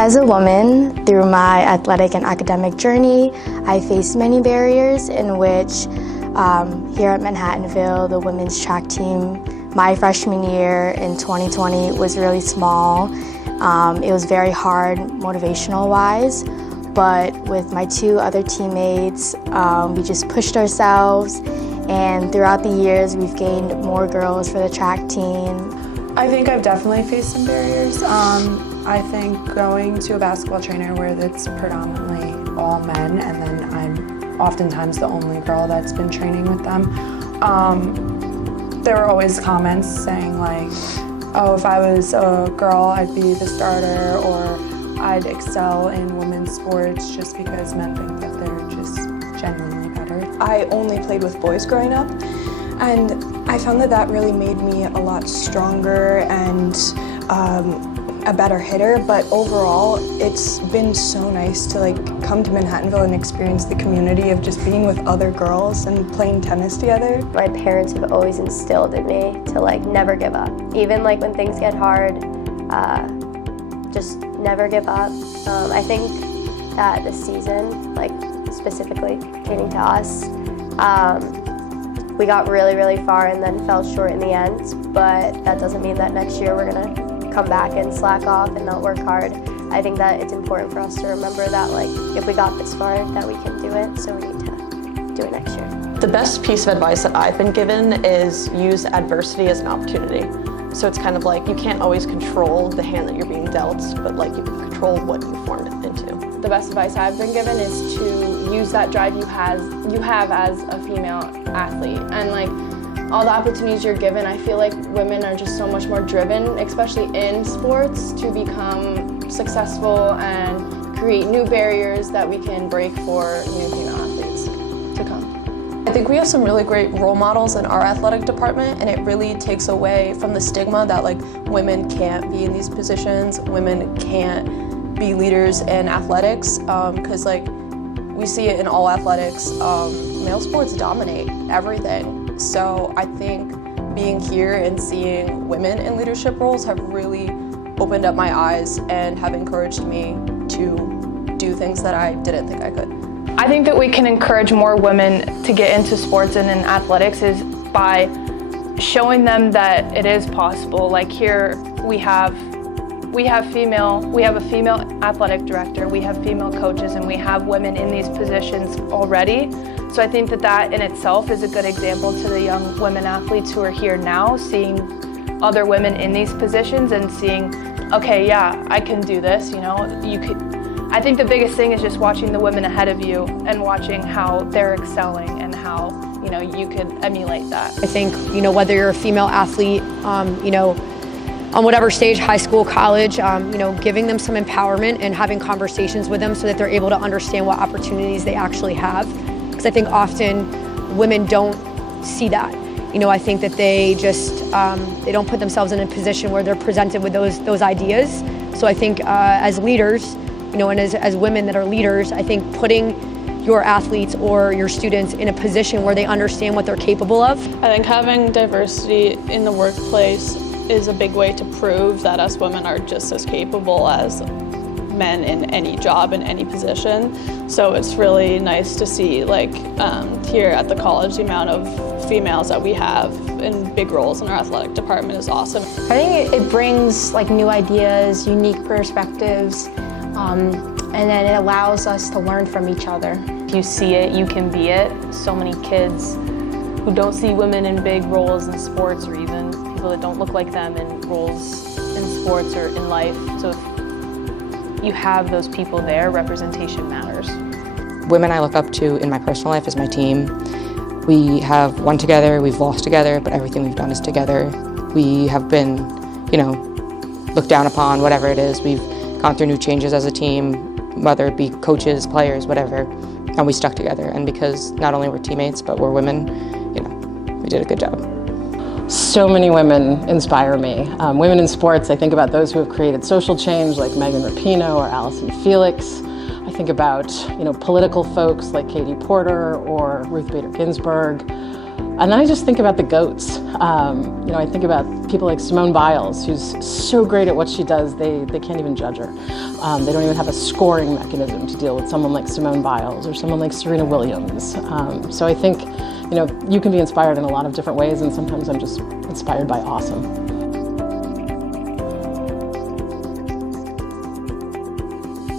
As a woman, through my athletic and academic journey, I faced many barriers in which here at Manhattanville, the women's track team, my freshman year in 2020 was really small. It was very hard motivational-wise, but with my two other teammates, we just pushed ourselves, and throughout the years, we've gained more girls for the track team. I think I've definitely faced some barriers. I think going to a basketball trainer where it's predominantly all men, and then I'm oftentimes the only girl that's been training with them. There were always comments saying like, oh, if I was a girl, I'd be the starter, or I'd excel in women's sports just because men think that they're just genuinely better. I only played with boys growing up, and I found that that really made me a lot stronger and a better hitter, but overall it's been so nice to come to Manhattanville and experience the community of just being with other girls and playing tennis together. My parents have always instilled in me to never give up. Even when things get hard, just never give up. I think that this season, specifically pertaining to us, we got really, really far and then fell short in the end, but that doesn't mean that next year we're gonna come back and slack off and not work hard. I think that it's important for us to remember that if we got this far, that we can do it, so we need to do it next year. The best piece of advice that I've been given is use adversity as an opportunity. So it's kind of you can't always control the hand that you're being dealt, but you can control what you form it into. The best advice I've been given is to use that drive you have as a female athlete, and all the opportunities you're given. I feel like women are just so much more driven, especially in sports, to become successful and create new barriers that we can break for new female athletes to come. I think we have some really great role models in our athletic department, and it really takes away from the stigma that women can't be in these positions, women can't be leaders in athletics, because we see it in all athletics. Male sports dominate everything. So I think being here and seeing women in leadership roles have really opened up my eyes and have encouraged me to do things that I didn't think I could. I think that we can encourage more women to get into sports and in athletics is by showing them that it is possible. Here we have a female athletic director, we have female coaches, and we have women in these positions already. So I think that in itself is a good example to the young women athletes who are here now, seeing other women in these positions and seeing, okay, yeah, I can do this, I think the biggest thing is just watching the women ahead of you and watching how they're excelling and how, you could emulate that. I think, whether you're a female athlete, on whatever stage, high school, college, giving them some empowerment and having conversations with them so that they're able to understand what opportunities they actually have. Because I think often women don't see that. I think that they just, they don't put themselves in a position where they're presented with those ideas. So I think as leaders, and as women that are leaders, I think putting your athletes or your students in a position where they understand what they're capable of. I think having diversity in the workplace is a big way to prove that us women are just as capable as men in any job, in any position. So it's really nice to see, here at the college, the amount of females that we have in big roles in our athletic department is awesome. I think it brings new ideas, unique perspectives, and then it allows us to learn from each other. If you see it, you can be it. So many kids who don't see women in big roles in sports, or even people that don't look like them in roles in sports or in life. So if you have those people there, representation matters. Women I look up to in my personal life is my team. We have won together, we've lost together, but everything we've done is together. We have been, looked down upon, whatever it is. We've gone through new changes as a team, whether it be coaches, players, whatever, and we stuck together. And because not only we're teammates, but we're women, we did a good job. So many women inspire me. Women in sports, I think about those who have created social change like Megan Rapinoe or Allison Felix. I think about political folks like Katie Porter or Ruth Bader Ginsburg. And then I just think about the GOATs. You know, I think about people like Simone Biles, who's so great at what she does, they can't even judge her. They don't even have a scoring mechanism to deal with someone like Simone Biles or someone like Serena Williams. So I think, you know, you can be inspired in a lot of different ways, and sometimes I'm just inspired by awesome.